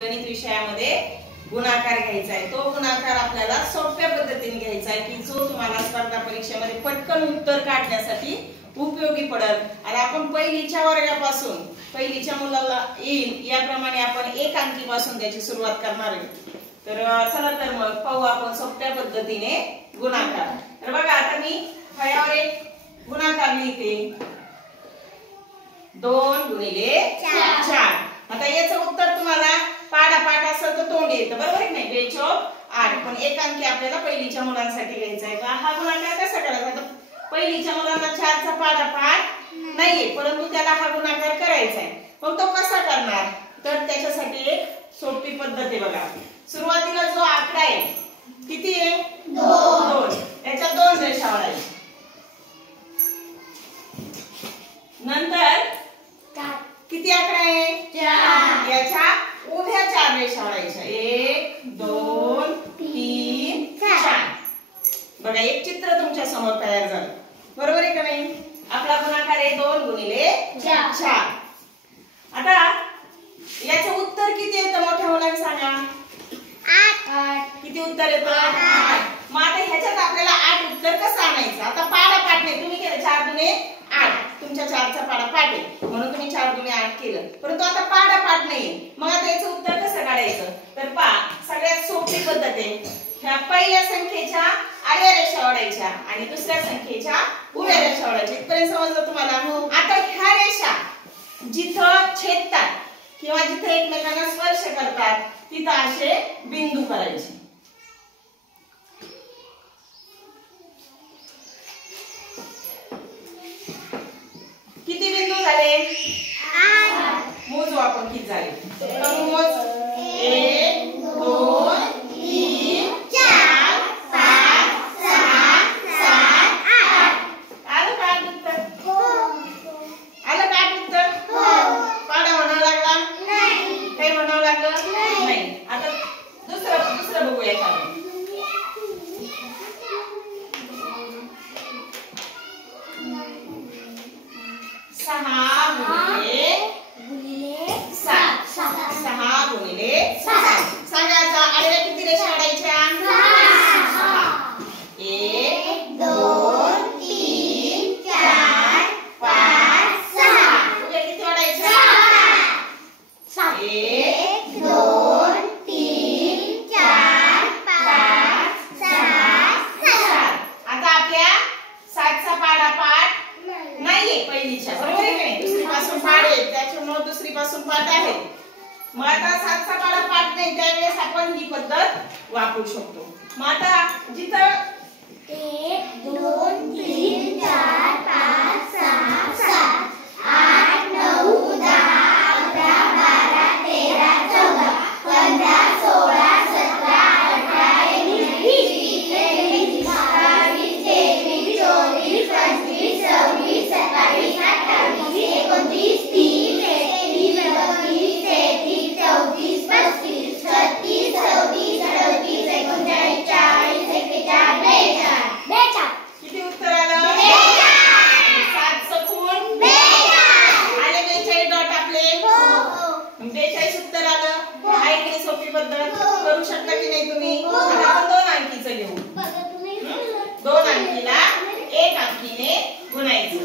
गणित विषयामध्ये गुणाकार घ्यायचा आहे। तो गुणाकार आपल्याला सोप्या पद्धतीने घ्यायचा आहे की जो तुम्हाला स्पर्धा परीक्षेमध्ये पटकन उत्तर काढण्यासाठी उपयोगी पडेल। आणि आपण पहिलीच्या वर्गापासून पहिलीच्या मुलाला येईल याप्रमाणे आपण एक अंकीपासून त्याची सुरुवात करणार आहे। तर चला तर मग पाहू आपण सोप्या पद्धतीने गुणाकार। तर बघा आता मी फळ्यावर एक गुणाकार लिहिते 2 गुणिले 4। आता याचं उत्तर तुम्हाला पाठापाठ असेल तर तोंड येतं, बरोबर आहे नाही? 2 चौक 8। पण एक अंकी आपल्याला पहिलीच्या मुलांसाठी घ्यायचा आहे। हा गुणाकार कसा करायचा? तर पहिलीच्या मुलांना 4 चा पाठापाठ नाहीये, परंतु त्याला हा गुणाकार करायचा आहे। मग तो कसा करणार? तर त्याच्यासाठी एक सोपी पद्धत आहे बघा। सुरुवातीला जो आकडा आहे किती आहे? 2। त्याच्या 2 रेषा ओढायच्या। नंतर किती आकडा आहे? 4। याच्या उभ्या 4 रेषा ओढायच्या। 1 2 3 4। बघा एक चित्र तुमच्या समोर तयार झालं, बरोबर आहे का नाही? आपला गुणाकार आहे 2 गुणिले 4। आता याचं उत्तर किती येतं मोठ्या मुलांना सांगा? 8। किती उत्तर येतं? 8। मग आता ह्याच्यात आपल्याला 8 उत्तर कसं आणायचं? आता पाढापाठ नाही, तुम्ही केलं 4 दुणे 8, तुमच्या 4 चा पाढापाठ आहे म्हणून तुम्ही 4 दुणे 8 केलं, परंतु आता पाढापाठ नाही। मग आता याचं उत्तर कसं काढायचं? तर सगळ्यात सोपी पद्धत आहे, ह्या पहिल्या संख्येच्या आडव्या रेषा ओढायच्या आणि दुसऱ्या संख्येच्या उभ्या रेषा ओढायच्या। इथपर्यंत समजलं तुम्हाला? आता ह्या रेषा जिथं छेदतात किंवा जिथे एकमेकांना स्पर्श करतात तिथं असे बिंदू करायचे। किती बिंदू झाले? 8। मोजू आपण किती झाले? मोज 1 2 3 4 5 6 7 8। आलं का उत्तर? हो। आलं का उत्तर? हो। पाढा म्हणावं लागला? नाही। काही म्हणावं लागलं? नाही। आता दुसरं बघूया एखादं। 6 गुणिले 7। 6 गुणिले 7 सांगायचा। आडव्या किती रेषा ओढायच्या? 6। 1 2 3 4 5 6। उभ्या किती ओढायच्या? 1 2 3 4 5 6 7। आता आपल्या 7 चा पाढापाठ नाहीये पहिलीच्या, बरोबर आहे की नाही? दुसरी पासून पाढ आहे, त्याच्यामुळे दुसरी पासून पाठ आहे। मग आता 7 चा पाढापाठ नाही, त्यावेळेस आपण ही पद्धत वापरू शकतो। मग आता जिथं 1 2 3 4 5 6 7 8 9 10 11 12 13 14 15 16 17 18 19 20 21 22 23 24 25 26 27 28 29 30 31 32 33 34 35 36 37 38 39 40 41 42 किती उत्तर आलं? 7 सकून आले 42 डॉट आपले। 42 उत्तर आलं। आहे की नाही सोपी पद्धत? करू शकता की नाही तुम्ही? आता आपण 2 अंकीचं घेऊ। 2 अंकीला 1 अंकीने गुणायचं।